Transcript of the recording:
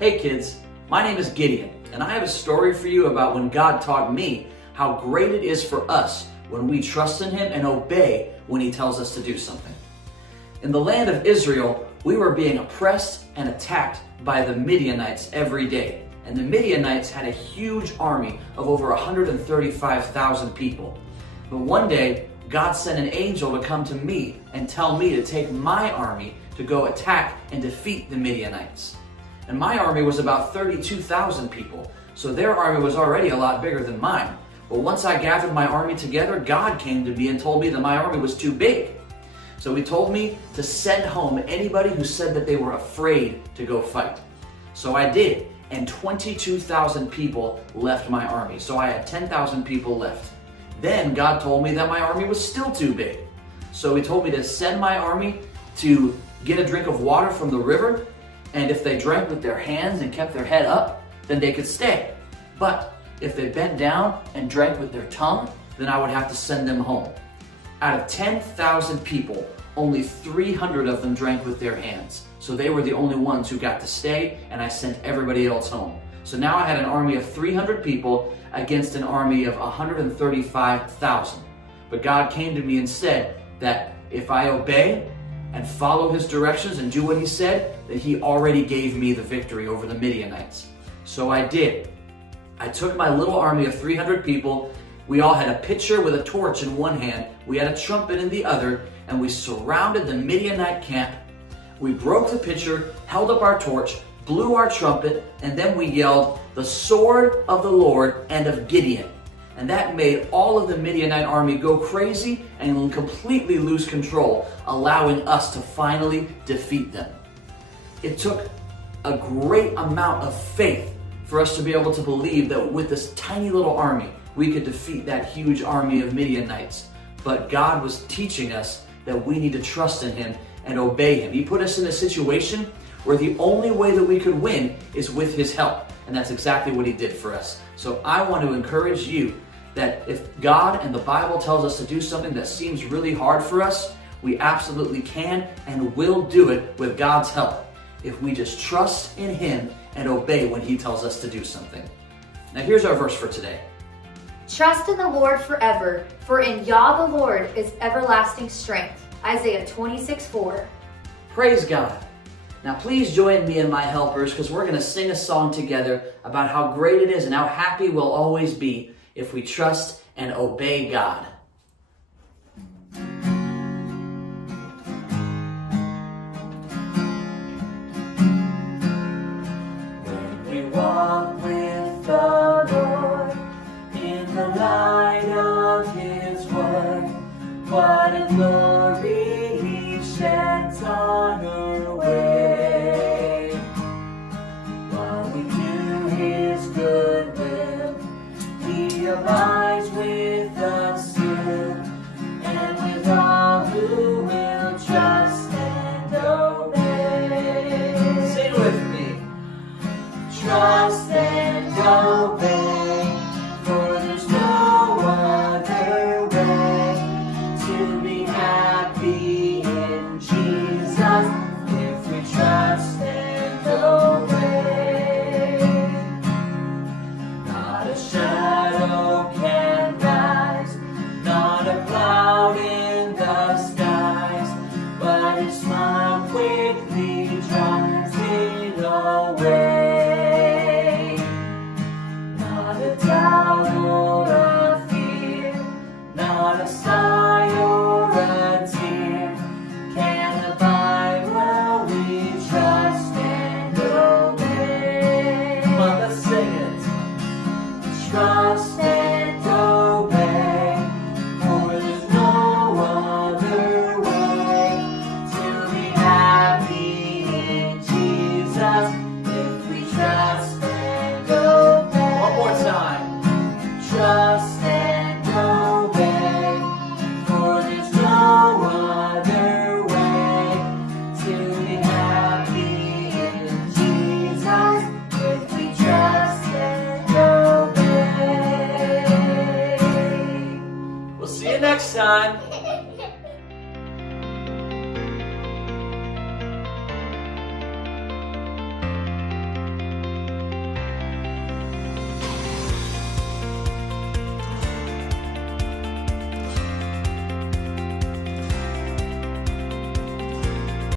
Hey kids, my name is Gideon, and I have a story for you about when God taught me how great it is for us when we trust in Him and obey when He tells us to do something. In the land of Israel, we were being oppressed and attacked by the Midianites every day. And the Midianites had a huge army of over 135,000 people. But one day, God sent an angel to come to me and tell me to take my army to go attack and defeat the Midianites. And my army was about 32,000 people, so their army was already a lot bigger than mine. But once I gathered my army together, God came to me and told me that my army was too big. So He told me to send home anybody who said that they were afraid to go fight. So I did, and 22,000 people left my army. So I had 10,000 people left. Then God told me that my army was still too big. So He told me to send my army to get a drink of water from the river, and if they drank with their hands and kept their head up, then they could stay. But if they bent down and drank with their tongue, then I would have to send them home. Out of 10,000 people, only 300 of them drank with their hands. So they were the only ones who got to stay, and I sent everybody else home. So now I had an army of 300 people against an army of 135,000. But God came to me and said that if I obey and follow His directions and do what He said, that He already gave me the victory over the Midianites. So I did. I took my little army of 300 people. We all had a pitcher with a torch in one hand. We had a trumpet in the other, and we surrounded the Midianite camp. We broke the pitcher, held up our torch, blew our trumpet, and then we yelled, "The sword of the Lord and of Gideon." And that made all of the Midianite army go crazy and completely lose control, allowing us to finally defeat them. It took a great amount of faith for us to be able to believe that with this tiny little army, we could defeat that huge army of Midianites. But God was teaching us that we need to trust in Him and obey Him. He put us in a situation where the only way that we could win is with His help. And that's exactly what He did for us. So I want to encourage you that if God and the Bible tells us to do something that seems really hard for us, we absolutely can and will do it with God's help, if we just trust in Him and obey when He tells us to do something. Now here's our verse for today. Trust in the Lord forever, for in Yah the Lord is everlasting strength. Isaiah 26:4. Praise God. Now please join me and my helpers, because we're going to sing a song together about how great it is and how happy we'll always be if we trust and obey God. When we walk with the Lord in the light of His word, what a glory He sheds on our way. While we do His good will, He abides with us still, and with all who will trust and obey. Sing with me. Trust and obey, for there's no other way to be happy